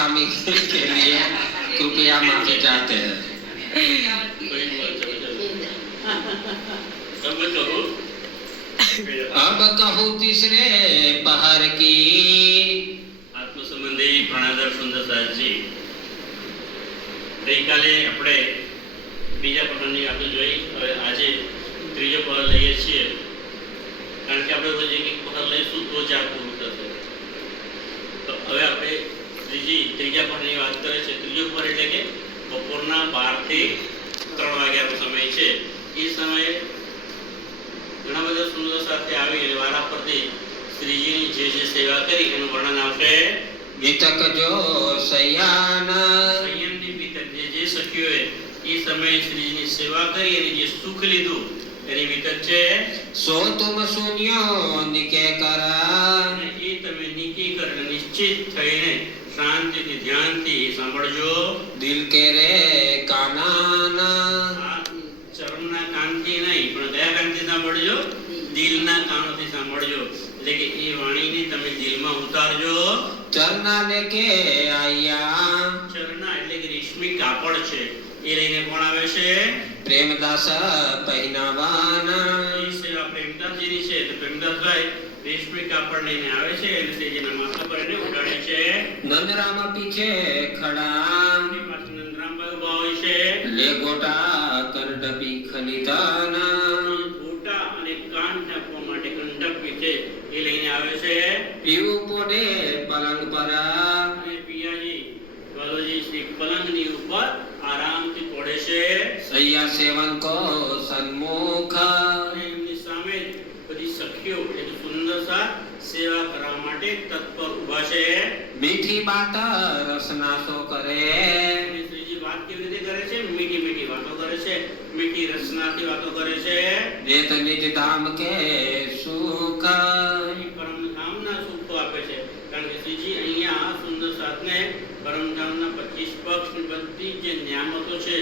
खामी के लिए कृपया माफी चाहते हैं। अब कहूँ तीसरे पहर की। આત્મ સંબંધી પ્રણાદર સુંદરદાસજી ગઈકાલે આપણે બીજા પ્રકારની આપણે જોઈ, હવે આજે ત્રીજો પહર લઈએ છીએ, કારણ કે આપણે રોજ એક એક પહર લઈશું તો જ આ પૂરું થશે. તો હવે આપણે ત્રીજા પહરની વાત કરે છે. ત્રીજો પહર એટલે કે બપોરના 12 થી 3 વાગ્યાનો સમય છે. એ સમયે ઘણા બધા સુંદર સાથે આવી અને વારા પરથી શ્રીજીની જે સેવા કરી એનું વર્ણન આવશે. વિતક જો સયાન સંયમની વિતક જે સખ્યોએ એ સમયે શ્રીજીની સેવા કરી અને જે સુખ લીધું એની વિતક છે. સો તુમ શૂન્યો નિકે કરા, એ તમે નીકી કર નિશ્ચિત થઈને શાંતિથી ધ્યાનથી સાંભળજો. દિલ કે રે કાનાના, ચરણના કાનથી નહીં પણ કયા કાનથી સાંભળજો? દિલના કાનોથી સાંભળજો. એટલે કે એ વાણીને તમે દિલમાં ઉતારજો. ચરના લેકે આયા, ચરના એટલે કે રેશમી કાપડ છે, એ લઈને કોણ આવે છે? પ્રેમદાસ પહેનાવાના. એ સેવા પ્રેમદાસજીની છે. તો પ્રેમદાસભાઈ રેશમી કાપડ લઈને આવે છે અને શ્રીજીના માથા પર એને ઉડાડે છે. નંદરામ પીછે ખડા, એની પાસે નંદરામભાઈ ઉભા હોય છે. લે ગોટા કરડબી ખનિતાના, ગોટા અને કાન ઢાંકવા માટે કંડપી છે એ લઈને આવે છે. પીવું પોડે પલંગ પર, અને પિયાજી વાલોજી શ્રી પલંગની ઉપર આરામથી પડે છે. સૈયા સેવન કો સન્મુખ, અને એમની સામે બધી સખીઓ એટલે સુંદર સા સેવા કરવા માટે તત્પર ઊભા છે. મીઠી બાત રસના સો કરે, અને શ્રીજી વાત કેવી રીતે કરે છે? મીઠી મીઠી વાતો કરે છે, મીઠી રસનાથી વાતો કરે છે. દેત નિજ ધામ કે સુખ, પરમધામના સુખો આપે છે, કારણ કે શ્રીજી અહીંયા સુંદર સાથને પરમધામના 25 પક્ષની બધી જે નિયામતો છે,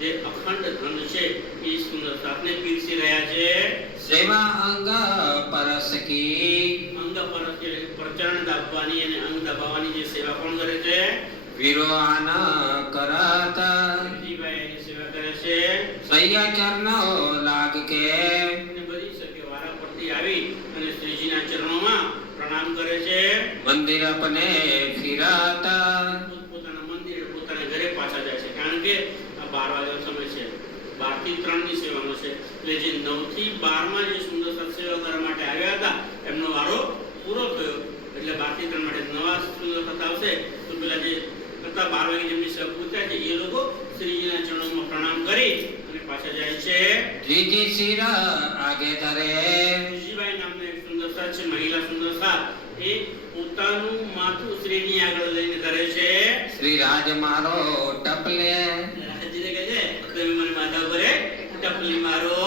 જે અખંડ ધન છે, એ સુંદર સાથને પીરસી રહ્યા છે. સેવા અંગ પરસ કી, અંગ પરસ એટલે પ્રચરણ દાબવાની અને અંગ દબાવવાની જે સેવા કોણ કરે છે? વિરોહાન કરત, શ્રીજીભાઈ એની સેવા કરે છે. સૈયા ચરણો લાગ કે, અને બધી સખીઓ વારા પરથી આવી અને શ્રીજીના ચરણોમાં પ્રણામ કરે છે. મંદિર અપને ફિરત, પોતાના મંદિર પોતાના ઘરે પાછા જાય છે, કારણ કે આ 12 વાગ્યાનો સમય છે. 12 થી 3 ની સેવાનો છે. એટલે જે 9 થી 12 માં જે સુંદર સત્સેવા કરવા માટે આવ્યા હતા એમનો વારો પૂરો થયો. એટલે 12 થી 3 માટે નવા સુંદર સત્સંગ આવશે. તો પેલા જે કરતા 12 વાગે જેમની સેવા પૂરી છે એ લોકો શ્રીજીના ચરણોમાં પ્રણામ કરી અને પાછા જાય છે. જીજી શિર આગે ધરે, શ્રીજીભાઈ નામના એક સુંદર સાથ છે, મહિલા સુંદર સાથ, એ પોતાનું માથું શ્રીની આગળ લઈને ધરે છે. શ્રી રાજ મારો ટપલે, રાજજીને કહે છે તમે મને માથા ઉપર ટપલી મારો.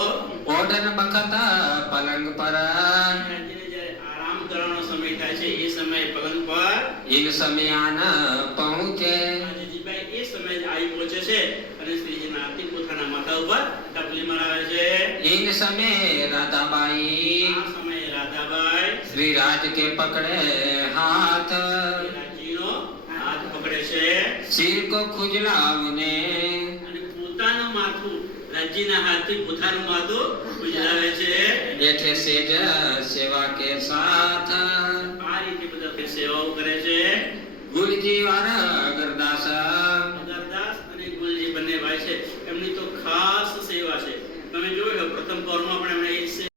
ઓઢન બખત પલંગ પર, રાજજીને જ્યારે આરામ કરવાનો સમય થાય છે એ સમયે પલંગ પર ઇન સમયાન પહોંચે, રાજજીભાઈ એ સમયે આવી પહોંચે છે અને શ્રીજીના હાથથી પોતાના માથા ઉપર ટપલી મરાવે છે. ઇન સમય રાધાબાઈ, આ સમયે રાધાબાઈ શ્રી રાજ કે પકડે હાથ, રાજજીનો હાથ પકડે છે સિર કો ખુજલાવને, અને પોતાનું માથું રાજજીના હાથથી પોતાનું માથું ઉજળાવે છે. બેઠે સેજ સેવા કે સાથ, આ રીતે બધા સેવાઓ કરે છે.